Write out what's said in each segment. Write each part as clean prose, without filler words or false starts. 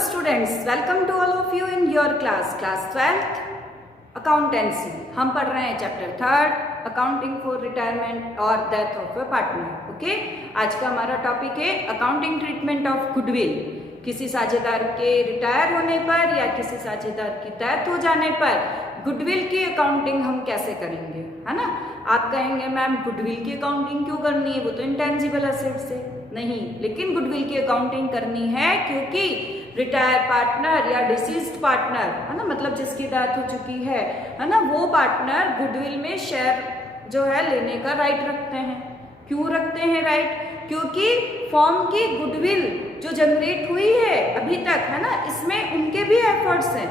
students, welcome to all of you in your class 12th accountancy. हम पढ़ रहे हैं चैप्टर 3 अकाउंटिंग फॉर रिटायरमेंट और death of A partner. Okay, आज का हमारा टॉपिक है अकाउंटिंग ट्रीटमेंट ऑफ गुडविल। किसी साझेदार के रिटायर होने पर या किसी साझेदार की डेथ हो जाने पर गुडविल की अकाउंटिंग हम कैसे करेंगे, है ना। आप कहेंगे मैम गुडविल की अकाउंटिंग क्यों करनी है, वो तो इंटेंजिबल एसेट्स है। नहीं, लेकिन गुडविल की अकाउंटिंग करनी है क्योंकि रिटायर पार्टनर या डिसीज्ड पार्टनर, है ना, मतलब जिसकी डेथ हो चुकी है ना, वो पार्टनर गुडविल में शेयर जो है लेने का राइट रखते हैं। क्यों रखते हैं राइट? क्योंकि फर्म की गुडविल जो जनरेट हुई है अभी तक, है ना, इसमें उनके भी एफर्ट्स हैं।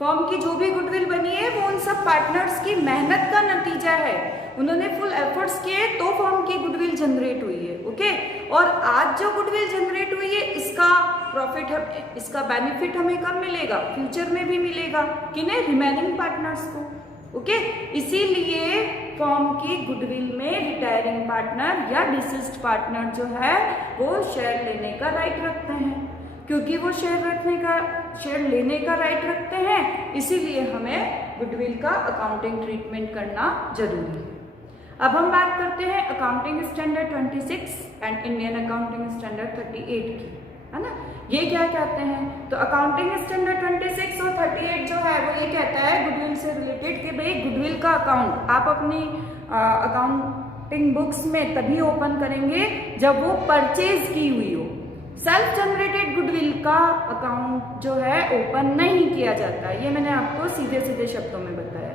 फर्म की जो भी गुडविल बनी है वो उन सब पार्टनर्स की मेहनत का नतीजा है। उन्होंने फुल एफर्ट्स किए तो फर्म की गुडविल जनरेट हुई है। ओके, और आज जो गुडविल जनरेट हुई है इसका प्रॉफिट, इसका बेनिफिट हमें कब मिलेगा? फ्यूचर में भी मिलेगा। किन्हें? रिमेनिंग पार्टनर्स को। ओके, इसीलिए फर्म की गुडविल में रिटायरिंग पार्टनर या डिसीज्ड पार्टनर जो है वो शेयर लेने का राइट रखते हैं। क्योंकि वो शेयर लेने का राइट रखते हैं, इसीलिए हमें गुडविल का अकाउंटिंग ट्रीटमेंट करना जरूरी है। अब हम बात करते हैं accounting standard 26 and Indian accounting standard 38 की, है ना। ये क्या कहते हैं? तो अकाउंटिंग स्टैंडर्ड 26 और 38 जो है वो ये कहता है गुडविल से रिलेटेड कि भाई गुडविल का अकाउंट आप अपनी अकाउंटिंग बुक्स में तभी ओपन करेंगे जब वो परचेज की हुई हो। सेल्फ जनरेटेड गुडविल का अकाउंट जो है ओपन नहीं किया जाता। ये मैंने आपको सीधे सीधे शब्दों में बताया।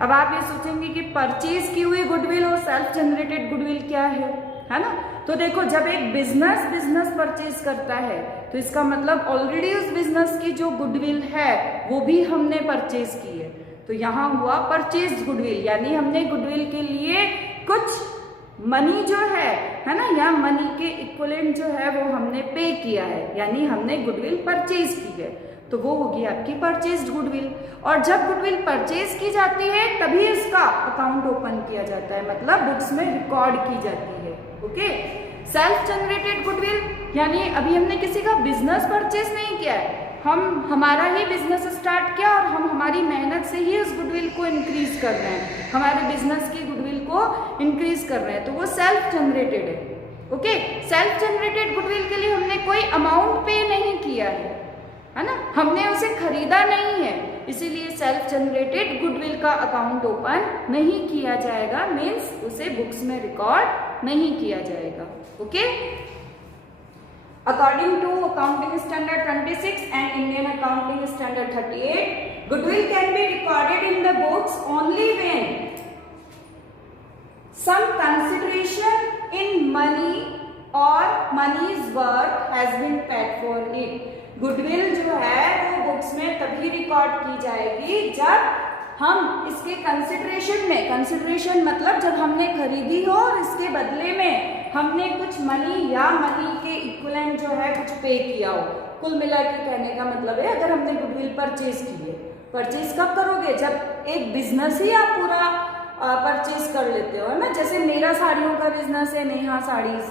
अब आप ये सोचेंगे कि परचेज की हुई गुडविल और सेल्फ जनरेटेड गुडविल क्या है ना। तो देखो, जब एक बिजनेस परचेज करता है तो इसका मतलब ऑलरेडी उस बिजनेस की जो गुडविल है वो भी हमने परचेज की है। तो यहाँ हुआ परचेज गुडविल, यानी हमने गुडविल के लिए कुछ मनी जो है ना, या मनी के इक्विवेलेंट जो है वो हमने पे किया है, यानी हमने गुडविल परचेज की है। तो वो होगी आपकी परचेज्ड गुडविल। और जब गुडविल परचेज की जाती है तभी इसका अकाउंट ओपन किया जाता है, मतलब बुक्स में रिकॉर्ड की जाती है। ओके, सेल्फ जनरेटेड गुडविल यानी अभी हमने किसी का बिजनेस परचेज नहीं किया है, हमारा ही बिजनेस स्टार्ट किया और हम हमारी मेहनत से ही उस गुडविल को इंक्रीज कर रहे हैं, हमारे बिजनेस की गुडविल को इंक्रीज कर रहे हैं, तो वो सेल्फ जनरेटेड है। ओके, सेल्फ जनरेटेड गुडविल के लिए हमने कोई अमाउंट पे नहीं किया है ना, हमने उसे खरीदा नहीं है, इसीलिए सेल्फ जनरेटेड गुडविल का अकाउंट ओपन नहीं किया जाएगा, मीन्स उसे बुक्स में रिकॉर्ड नहीं किया जाएगा। Okay, According to Accounting Standard 26 and Indian Accounting Standard 38, goodwill can be recorded in the books only when some consideration in money or money's worth has been paid for it. Goodwill जो है वो books में तभी record की जाएगी जब हम इसके कंसिडरेशन मतलब जब हमने खरीदी हो और इसके बदले में हमने कुछ मनी या मनी के इक्विवेलेंट जो है कुछ पे किया हो। कुल मिला के कहने का मतलब है, अगर हमने गुडविल परचेज की है, परचेज कब करोगे? जब एक बिजनेस ही आप पूरा परचेज कर लेते हो, है ना। जैसे मेरा साड़ियों का बिजनेस है, नेहा साड़ीज,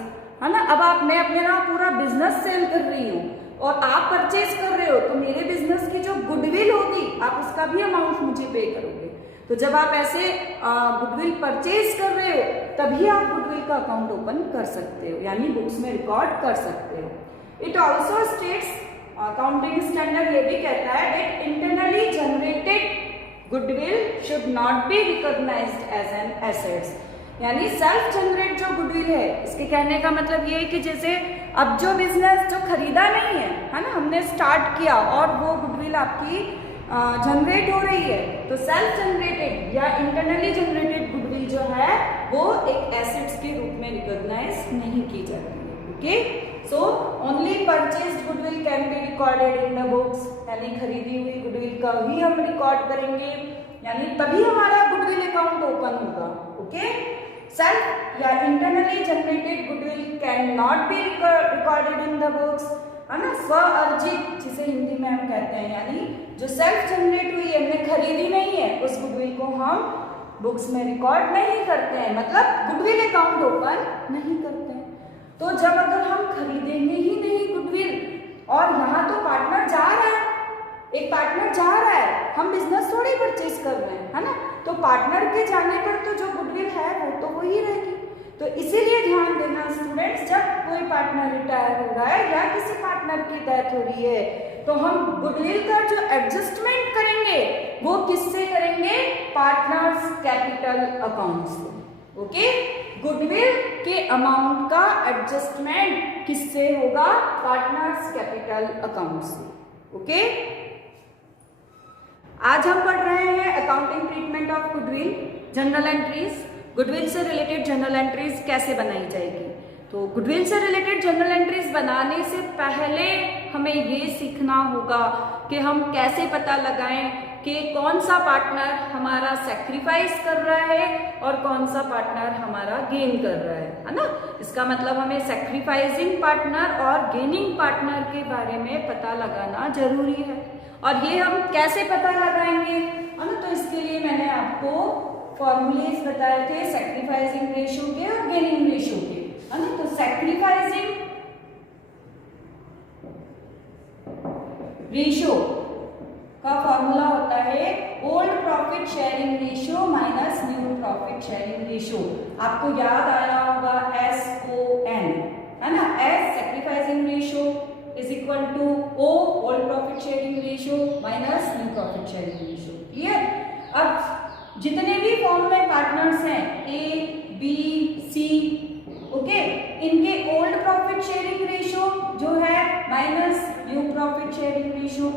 है ना। अब मैं अपने ना पूरा बिजनेस सेल कर रही हूँ और आप परचेज कर रहे हो, तो मेरे बिजनेस की जो गुडविल होगी आप उसका भी अमाउंट मुझे पे करोगे। तो जब आप ऐसे गुडविल परचेज कर रहे हो तभी आप गुडविल का अकाउंट ओपन कर सकते हो, यानी बुक्स में रिकॉर्ड कर सकते हो। It also states, accounting standard ये भी कहता है that internally generated goodwill should not be recognised as an assets, यानी सेल्फ जनरेट जो गुडविल है, इसके कहने का मतलब ये है कि जैसे अब जो बिजनेस जो खरीदा नहीं है ना, हमने स्टार्ट किया और वो गुडविल आपकी जनरेट हो रही है, तो सेल्फ जनरेटेड या इंटरनली जनरेटेड गुडविल जो है वो एक एसेट्स के रूप में रिकॉग्नाइज नहीं की जाती है। Okay, so only purchased goodwill can be recorded in the books, यानी खरीदी हुई गुडविल का ही हम रिकॉर्ड करेंगे, यानी तभी हमारा गुडविल अकाउंट ओपन होगा। ओके, सेल्फ या internally generated goodwill can not be recorded in the books, है ना। स्व अर्जित जिसे हिंदी में हम कहते हैं, यानी जो सेल्फ जनरेट हुई है, हमने खरीदी नहीं है, उस गुडविल को हम बुक्स में रिकॉर्ड नहीं करते हैं, मतलब गुडविल अकाउंट ओपन नहीं करते हैं। तो जब अगर हम खरीदेंगे ही नहीं गुडविल और यहाँ तो पार्टनर जा एक पार्टनर जा रहा है, हम बिजनेस थोड़ी परचेज कर रहे हैं, है ना। तो पार्टनर के जाने पर तो जो गुडविल है वो तो वही रहेगी। तो इसीलिए ध्यान देना स्टूडेंट्स, जब कोई पार्टनर रिटायर हो रहा है या किसी पार्टनर की डेथ हो रही है तो हम गुडविल का जो एडजस्टमेंट करेंगे वो किससे करेंगे? पार्टनर्स कैपिटल अकाउंट से। ओके, गुडविल के अमाउंट का एडजस्टमेंट किससे होगा? पार्टनर्स कैपिटल अकाउंट से। ओके, आज हम पढ़ रहे हैं accounting treatment of goodwill, general entries. Goodwill से रिलेटेड जनरल एंट्रीज कैसे बनाई जाएगी? तो गुडविल से रिलेटेड जनरल एंट्रीज बनाने से पहले हमें ये सीखना होगा कि हम कैसे पता लगाएं कि कौन सा पार्टनर हमारा सैक्रिफाइस कर रहा है और कौन सा पार्टनर हमारा गेन कर रहा है ना। इसका मतलब हमें सैक्रिफाइसिंग पार्टनर और गेनिंग पार्टनर के बारे में पता लगाना जरूरी है। और ये हम कैसे पता लगाएंगे, है ना? तो इसके लिए मैंने आपको फॉर्मूलेज बताए थे सैक्रिफाइसिंग रेशियो के और गेनिंग रेशियो के, है ना। तो सैक्रिफाइसिंग रेशियो का फॉर्मूला होता है old profit sharing ratio minus new profit sharing ratio. आपको याद आया होगा SON, है ना। S sacrificing ratio is equal to O old profit sharing ratio minus new profit sharing ratio. Clear? अब जितने भी फॉर्म में पार्टनर्स हैं A, B, C, ओके, इनके ओल्ड प्रॉफिट शेयरिंग रेशियो जो है minus new profit sharing ratio,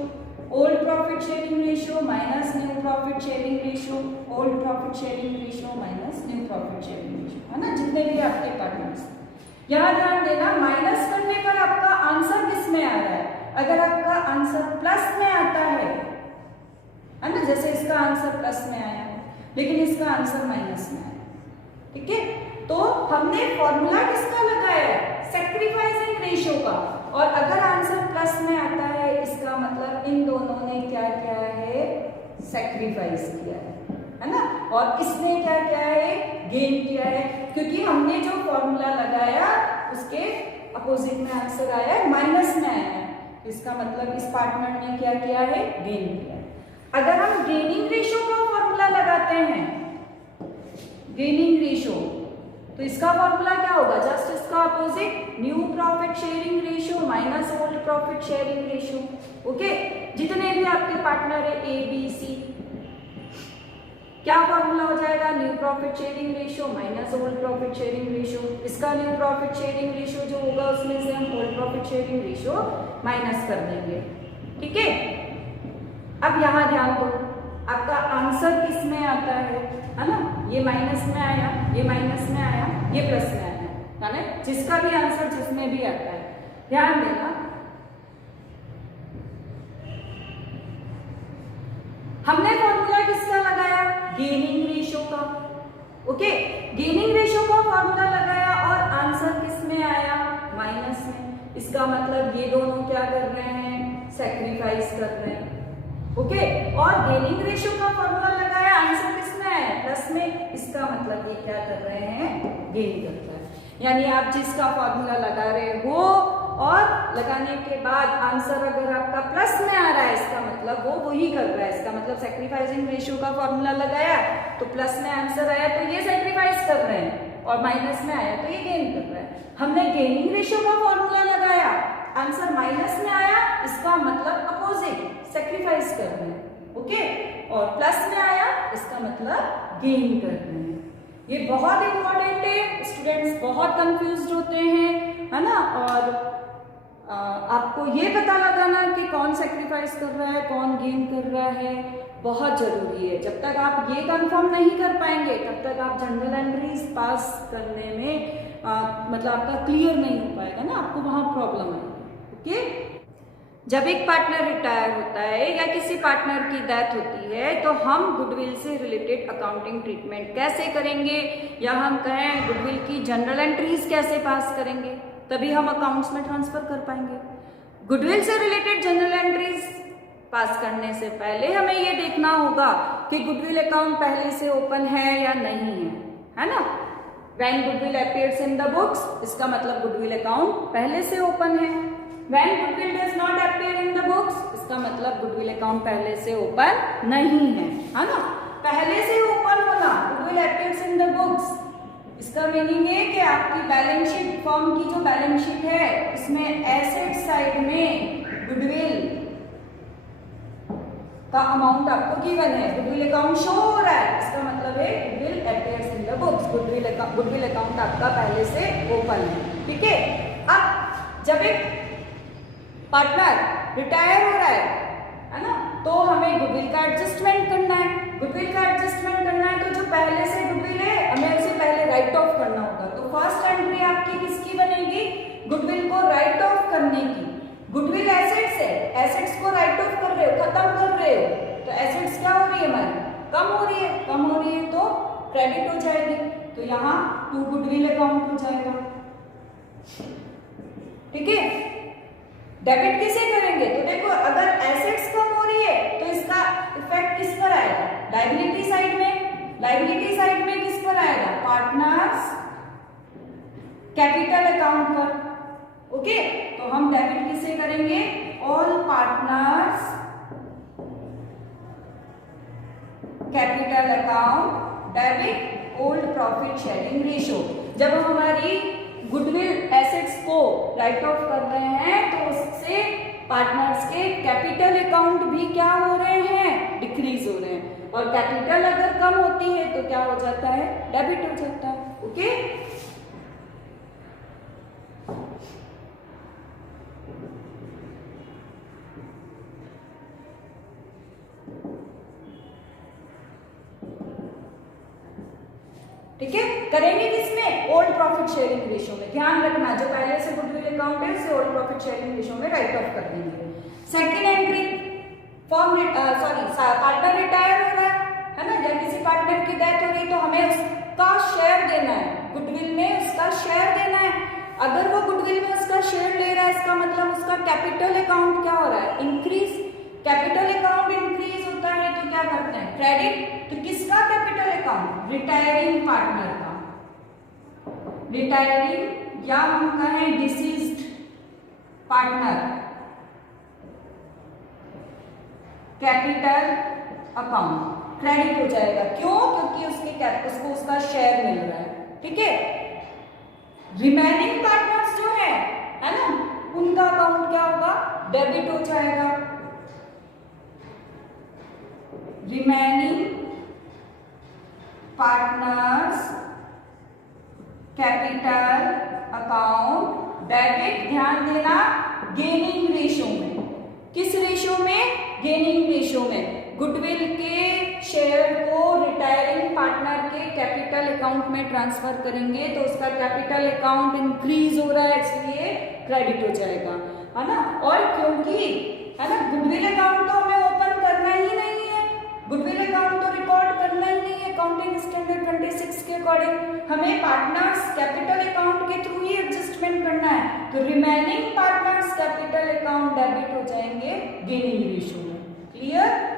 old profit sharing ratio minus new profit sharing ratio, old profit sharing ratio minus new profit sharing ratio, है ना। जितने भी आपके partners, यहाँ ध्यान देना माइनस करने पर आपका आंसर किस में आ रहा है? अगर आपका आंसर प्लस में आता है ना, जैसे इसका आंसर प्लस में आया लेकिन इसका आंसर माइनस में आया, ठीक है, तो हमने फॉर्मूला किसका लगाया है? सैक्रिफाइसिंग रेशियो का। और अगर आंसर प्लस में आता है इसका मतलब इन दोनों ने क्या किया है? सैक्रिफाइस किया है ना। और इसने क्या किया है? गेन किया है, क्योंकि हमने जो फॉर्मूला लगाया उसके अपोजिट में आंसर आया है, माइनस में आया है। इसका मतलब इस पार्टनर ने क्या किया है? गेन किया है। अगर हम गेनिंग रेशियो का फॉर्मूला लगाते हैं, गेनिंग रेशियो, तो इसका फॉर्मूला क्या होगा? जस्ट इसका opposite, new profit sharing ratio minus old profit sharing ratio. Okay, जितने भी आपके पार्टनर है A, B, C, क्या फॉर्मूला हो जाएगा? New profit sharing ratio minus old profit sharing ratio. इसका न्यू प्रॉफिट शेयरिंग रेशियो जो होगा उसमें से हम old profit sharing ratio minus कर देंगे, ठीक है। अब यहाँ ध्यान दो, आपका आंसर किस में आता है ना। ये माइनस में आया, ये माइनस में आया, ये प्लस में आया, है ना। जिसका भी आंसर जिसमें भी आता है, ध्यान देना। हमने फॉर्मूला किसका लगाया? गेनिंग रेशियो का। ओके, गेनिंग रेशियो का फॉर्मूला लगाया और आंसर किस में आया? माइनस में। इसका मतलब ये दोनों क्या कर रहे हैं? सैक्रिफाइस कर रहे हैं। ओके, और गेनिंग रेशियो का फॉर्मूला लगाया, आंसर किस में आया? प्लस में। इसका मतलब ये क्या कर रहे हैं? गेन कर रहे हैं। यानी आप जिसका फॉर्मूला लगा रहे हो और लगाने के बाद आंसर अगर आपका प्लस में आ रहा है, इसका मतलब वो वही कर रहा है। इसका मतलब सैक्रिफाइसिंग रेशियो का फॉर्मूला लगाया तो प्लस में आंसर आया तो ये सैक्रिफाइस कर रहे हैं, और माइनस में आया तो ये गेन कर रहा है। हमने गेनिंग रेशियो का फॉर्मूला लगाया, आंसर माइनस में आया, इसका मतलब अपोजिट, सैक्रिफाइस कर रहे हैं। ओके, और प्लस में आया, इसका मतलब गेन कर रहे हैं। ये बहुत इंपॉर्टेंट है, स्टूडेंट्स बहुत कंफ्यूज्ड होते हैं, है ना। और आपको ये पता लगाना कि कौन सैक्रिफाइस कर रहा है, कौन गेन कर रहा है, बहुत जरूरी है। जब तक आप ये कंफर्म नहीं कर पाएंगे तब तक आप जनरल एंट्रीज पास करने में मतलब आपका क्लियर नहीं हो पाएगा ना, आपको वहां प्रॉब्लम आएगी। ओके, जब एक पार्टनर रिटायर होता है या किसी पार्टनर की डेथ होती है तो हम गुडविल से रिलेटेड अकाउंटिंग ट्रीटमेंट कैसे करेंगे, या हम कहें गुडविल की जनरल एंट्रीज कैसे पास करेंगे, तभी हम अकाउंट्स में ट्रांसफर कर पाएंगे। गुडविल से रिलेटेड जनरल एंट्रीज पास करने से पहले हमें ये देखना होगा कि गुडविल अकाउंट पहले से ओपन है या नहीं है ना। When goodwill appears in the books, इसका मतलब गुडविल अकाउंट पहले से ओपन है। When goodwill does not appear in the books, इसका मतलब मतलब गुडविल अकाउंट पहले से ओपन नहीं है ना। पहले से ओपन होना, goodwill appears in the books, इसका मीनिंग है कि आपकी बैलेंस शीट, फर्म की जो बैलेंस शीट है इसमें एसेट साइड में गुडविल का अमाउंट आपको गिवन है, गुडविल अकाउंट शो हो रहा है, इसका मतलब है goodwill appears in the books, goodwill account आपका पहले से ओपन है। ठीक है, अब जब एक पार्टनर रिटायर हो रहा है ना, तो हमें गुडविल का एडजस्टमेंट करना है। गुडविल का एडजस्टमेंट करना है तो जो पहले से गुडविल है हमें उसे पहले राइट ऑफ करना होगा। तो फर्स्ट एंट्री आपकी किसकी बनेगी? गुडविल को राइट ऑफ करने की। गुडविल एसेट्स है, एसेट्स को राइट ऑफ कर रहे हो, खत्म कर रहे हो, तो एसेट्स क्या हो रही है हमारी? कम हो रही है। कम हो रही है तो क्रेडिट हो जाएगी, तो यहाँ टू गुडविल अकाउंट हो जाएगा। ठीक है, डेबिट किसे करेंगे? तो देखो अगर एसेट्स कम हो रही है तो इसका इफेक्ट किस पर आएगा? लायबिलिटी साइड में। लायबिलिटी साइड में किस पर आएगा? पार्टनर्स कैपिटल अकाउंट पर। ओके, तो हम डेबिट किसे करेंगे? All partners capital account debit old profit sharing ratio. जब हम हमारी गुडविल एसेट्स को राइट ऑफ कर रहे हैं तो उससे पार्टनर्स के कैपिटल अकाउंट भी क्या हो रहे हैं? डिक्रीज हो रहे हैं, और कैपिटल अगर कम होती है तो क्या हो जाता है? डेबिट हो जाता है। ओके, ठीक है, करेंगे किसमें? ओल्ड प्रॉफिट शेयरिंग रेशियो में। ध्यान रखना, जो पहले से गुडविल अकाउंट है उसे ओल्ड प्रॉफिट शेयरिंग रेशियो में राइट ऑफ कर देंगे। सेकंड एंट्री, पार्टनर रिटायर हो रहा है ना, या किसी पार्टनर की डेथ हो रही तो हमें उसका शेयर देना है, गुडविल में उसका शेयर देना है। अगर वो गुडविल में उसका शेयर ले रहा है इसका मतलब उसका कैपिटल अकाउंट क्या हो रहा है? इंक्रीज। कैपिटल अकाउंट इंक्रीज होता है तो क्या करते हैं? क्रेडिट। तो किसका कैपिटल अकाउंट? रिटायरिंग पार्टनर का, रिटायरिंग या हम कहें deceased partner capital account credit हो जाएगा। क्यों? क्योंकि उसको उसका शेयर मिल रहा है। ठीक है, रिमेनिंग पार्टनर्स जो है ना, उनका अकाउंट क्या होगा? डेबिट हो जाएगा। Remaining partners capital account debit. ध्यान देना, गेनिंग रेशियो में। किस रेशियो में? गेनिंग रेशियो में। गुडविल के शेयर को रिटायरिंग पार्टनर के कैपिटल अकाउंट में ट्रांसफर करेंगे तो उसका कैपिटल अकाउंट इंक्रीज हो रहा है इसलिए क्रेडिट हो जाएगा, है ना। और क्योंकि है ना गुडविल अकाउंट तो हमें ओपन करना ही नहीं है, गुडविल अकाउंट तो रिकॉर्ड करना ही नहीं है अकाउंटिंग स्टैंडर्ड 26 के अकॉर्डिंग, हमें पार्टनर्स कैपिटल अकाउंट के थ्रू ही एडजस्टमेंट करना है। तो remaining partners capital account debit हो जाएंगे गेनिंग रेशियो में। क्लियर?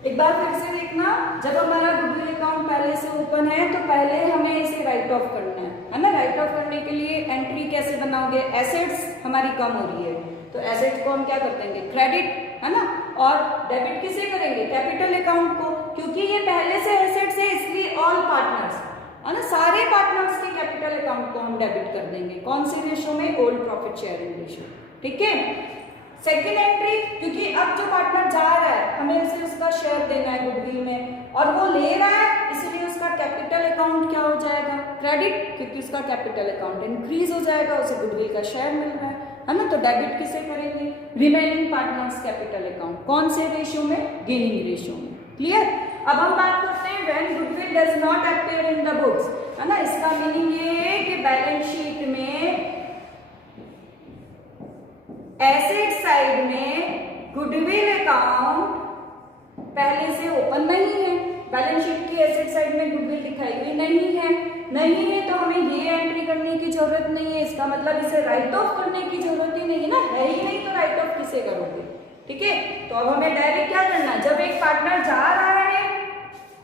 एक बार फिर से देखना, जब हमारा गुडविल अकाउंट पहले से ओपन है तो पहले हमें इसे राइट ऑफ करना है ना। राइट ऑफ करने के लिए एंट्री कैसे बनाओगे? एसेट्स हमारी कम हो रही है तो एसेट्स को हम क्या कर देंगे? क्रेडिट, है ना। और डेबिट किसे करेंगे? कैपिटल अकाउंट को, क्योंकि ये पहले से एसेट्स है इसलिए ऑल पार्टनर्स, है ना, सारे पार्टनर्स के कैपिटल अकाउंट को हम डेबिट कर देंगे। कौन सी रेशियो में? Old profit sharing ratio. ठीक है। सेकेंड एंट्री, क्योंकि अब जो पार्टनर जा रहा है हमें उसे उसका शेयर देना है गुडविल में और वो ले रहा है इसलिए इसका कैपिटल अकाउंट क्या हो जाएगा, क्रेडिट, क्योंकि उसका कैपिटल अकाउंट इंक्रीज हो जाएगा, उसे गुडविल का शेयर मिल रहा है ना। तो डेबिट किसे करेंगे, रिमेनिंग पार्टनर्स कैपिटल अकाउंट, कौन से रेशियो में, गेनिंग रेशियो में। क्लियर। अब हम बात करते हैं when goodwill does not appear in the books, है ना। इसका मीनिंग ये है कि बैलेंस शीट में एसेट साइड में गुडविल अकाउंट पहले से ओपन नहीं है, बैलेंस शीट की एसेट साइड में गुडविल दिखाई हुई नहीं है तो हमें ये एंट्री करने की जरूरत नहीं है। इसका मतलब इसे राइट ऑफ करने की जरूरत ही नहीं है ना, है ही नहीं तो राइट ऑफ किसे करोगे। ठीक है, तो अब हमें डायरेक्ट क्या करना, जब एक पार्टनर जा रहा है,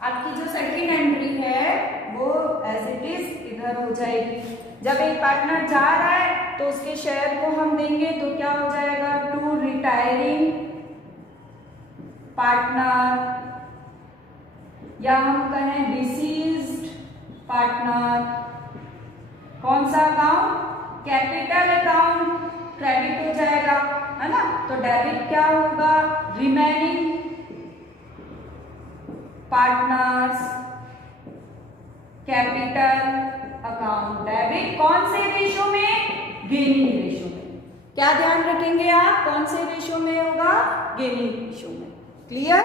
आपकी जो सेकंड एंट्री है वो एज इट इज इधर हो जाएगी। जब एक पार्टनर जा रहा है तो उसके शेयर को हम देंगे तो क्या हो जाएगा, टू रिटायरिंग पार्टनर, या हम कहें डिसीज्ड पार्टनर। कौन सा अकाउंट, कैपिटल अकाउंट क्रेडिट हो जाएगा, है ना। तो डेबिट क्या होगा, remaining partners capital account, debit कौन से रेशियो में, गेनिंग रेशियो में। क्या ध्यान रखेंगे आप, कौन से रेशियो में होगा, गेनिंग रेशियो में। क्लियर।